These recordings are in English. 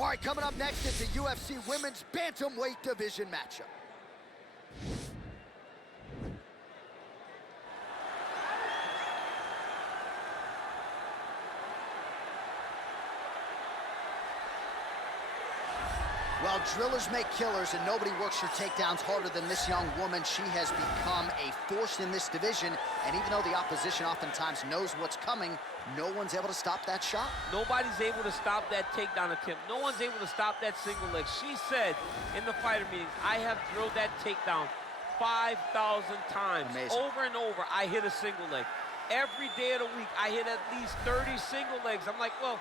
All right, coming up next, it's a UFC Women's Bantamweight Division matchup. Well, drillers make killers, and nobody works your takedowns harder than this young woman. She has become a force in this division, and even though the opposition oftentimes knows what's coming, no one's able to stop that shot. Nobody's able to stop that takedown attempt. No one's able to stop that single leg. She said in the fighter meetings, I have drilled that takedown 5,000 times. Amazing. Over and over, I hit a single leg. Every day of the week, I hit at least 30 single legs. I'm like, well,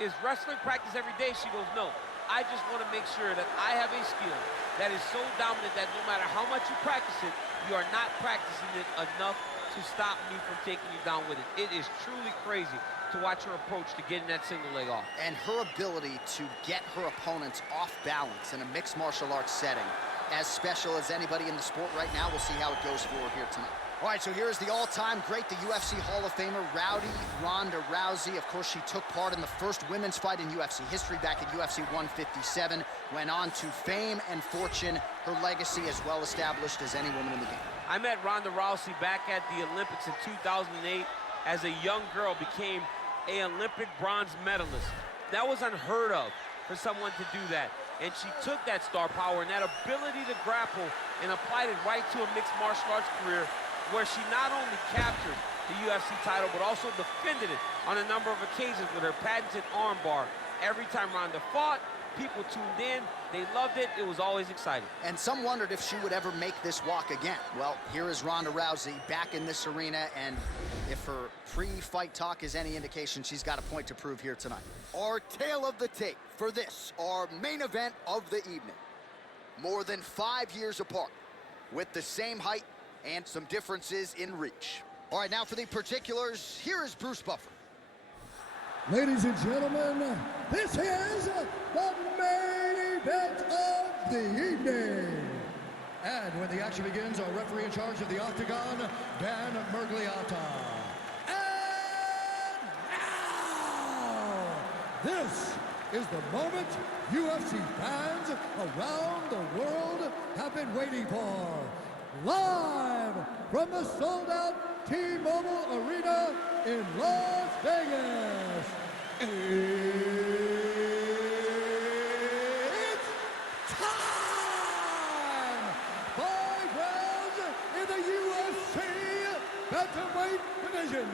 is wrestling practice every day? She goes, no. I just want to make sure that I have a skill that is so dominant that no matter how much you practice it, you are not practicing it enough to stop me from taking you down with it. It is truly crazy to watch her approach to getting that single leg off. And her ability to get her opponents off balance in a mixed martial arts setting, as special as anybody in the sport right now. We'll see how it goes for her here tonight. All right, so here's the all-time great, the UFC Hall of Famer, Ronda Rousey. Of course, she took part in the first women's fight in UFC history back at UFC 157, went on to fame and fortune, her legacy as well established as any woman in the game. I met Ronda Rousey back at the Olympics in 2008. As a young girl, became an Olympic bronze medalist. That was unheard of for someone to do that. And she took that star power and that ability to grapple and applied it right to a mixed martial arts career, where she not only captured the UFC title, but also defended it on a number of occasions with her patented armbar. Every time Ronda fought, people tuned in, they loved it, it was always exciting. And some wondered if she would ever make this walk again. Well, here is Ronda Rousey back in this arena, and if her pre-fight talk is any indication, she's got a point to prove here tonight. Our tale of the tape for this, our main event of the evening. More than 5 years apart, with the same height, and some differences in reach. All right, now for the particulars, here is Bruce Buffer. Ladies and gentlemen, this is the main event of the evening. And when the action begins, our referee in charge of the Octagon, Dan Mergliata. And now, this is the moment UFC fans around the world have been waiting for. Live from the sold-out T-Mobile Arena in Las Vegas, it's time! 5 rounds in the UFC Bantamweight Division.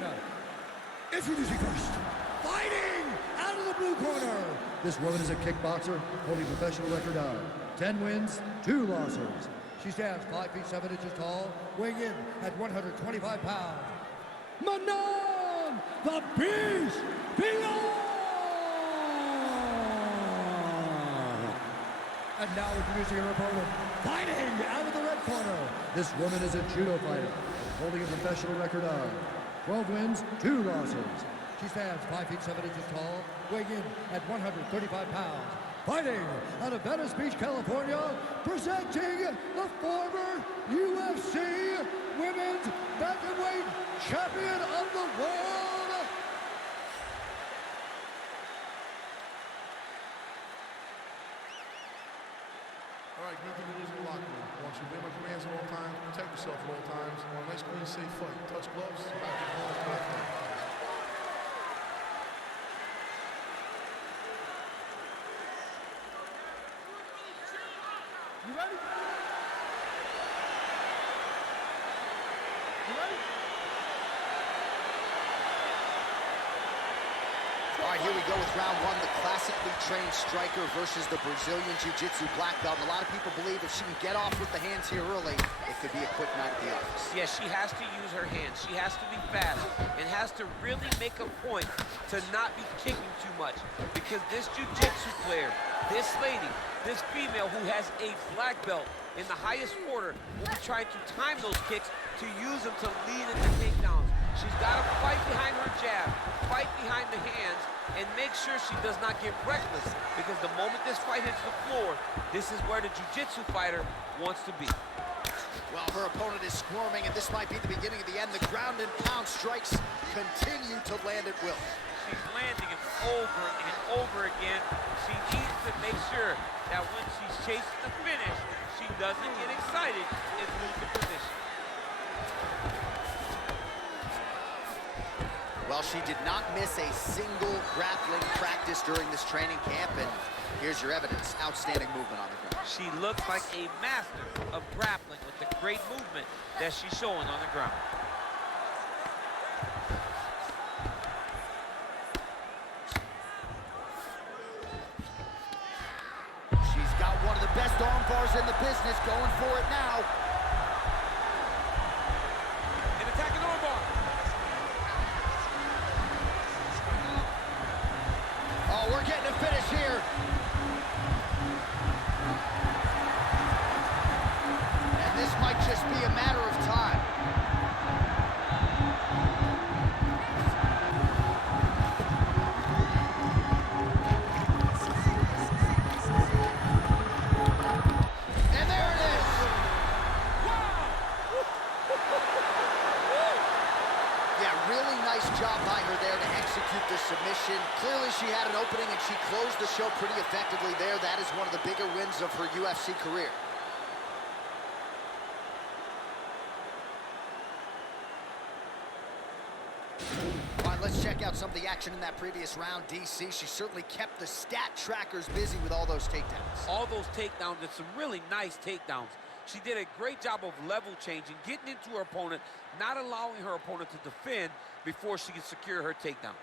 Introducing first, fighting out of the blue corner. This woman is a kickboxer holding a professional record of 10 wins, 2 losses. She stands 5 feet 7 inches tall, weighing in at 125 pounds. Manon, the Beast, Fiorot! And now introducing her opponent, fighting out of the red corner. This woman is a judo fighter, holding a professional record of 12 wins, 2 losses. She stands 5 feet 7 inches tall, weighing in at 135 pounds. Fighting out of Venice Beach, California, presenting the former UFC Women's Bantamweight Champion of the World. All right, good thing to lose in the locker room. I want you to obey my commands at all times, protect yourself at all times. I want a nice, clean, safe fight. Touch gloves, back to the ball, You ready? You ready? All right, here we go with round one, the classically trained striker versus the Brazilian Jiu-Jitsu black belt. And a lot of people believe if she can get off with the hands here early, it could be a quick night at the office. Yes, she has to use her hands. She has to be fast and has to really make a point to not be kicking too much, because this Jiu-Jitsu player, this lady, this female who has a black belt in the highest order, will be trying to time those kicks to use them to lead into takedowns. She's got to fight behind her jab, fight behind the hands, and make sure she does not get reckless, because the moment this fight hits the floor, this is where the Jiu-Jitsu fighter wants to be. Well, her opponent is squirming, and this might be the beginning of the end. The ground and pound strikes continue to land at will. she's landing him over and over again. She needs to make sure that when she's chasing the finish, she doesn't get excited and lose the position. Well, she did not miss a single grappling practice during this training camp, and here's your evidence. Outstanding movement on the ground. She looks like a master of grappling with the great movement that she's showing on the ground. She's got one of the best arm bars in the business, going for it now. An attacking arm bar. Oh, we're getting a finish here. And this might just be a matter of time. And there it is. Yeah, really nice job by her there to execute the submission. Clearly she had an opening and she closed the show pretty effectively there. That is one of the bigger wins of her UFC career. All right, let's check out some of the action in that previous round. DC, she certainly kept the stat trackers busy with all those takedowns. All those takedowns and some really nice takedowns. She did a great job of level changing, getting into her opponent, not allowing her opponent to defend before she can secure her takedown.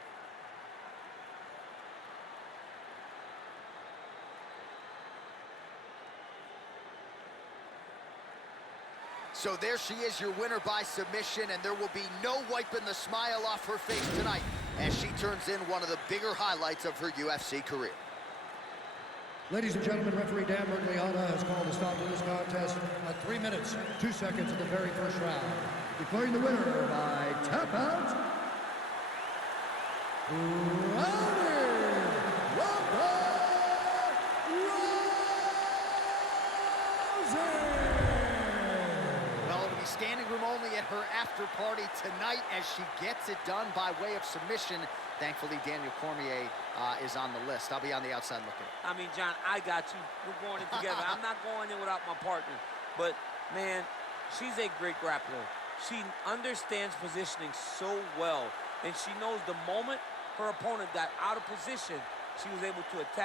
So there she is, your winner by submission, and there will be no wiping the smile off her face tonight as she turns in one of the bigger highlights of her UFC career. Ladies and gentlemen, referee Dan Mergliata has called a stop to this contest at 3 minutes, 2 seconds of the very first round. Declaring the winner by tap out, Ronda Rousey. Well, it'll be standing room only at her after party tonight as she gets it done by way of submission. Thankfully, Daniel Cormier is on the list. I'll be on the outside looking. I mean, John, I got you. We're going in together. I'm not going in without my partner. But, man, she's a great grappler. She understands positioning so well. And she knows the moment her opponent got out of position, she was able to attack.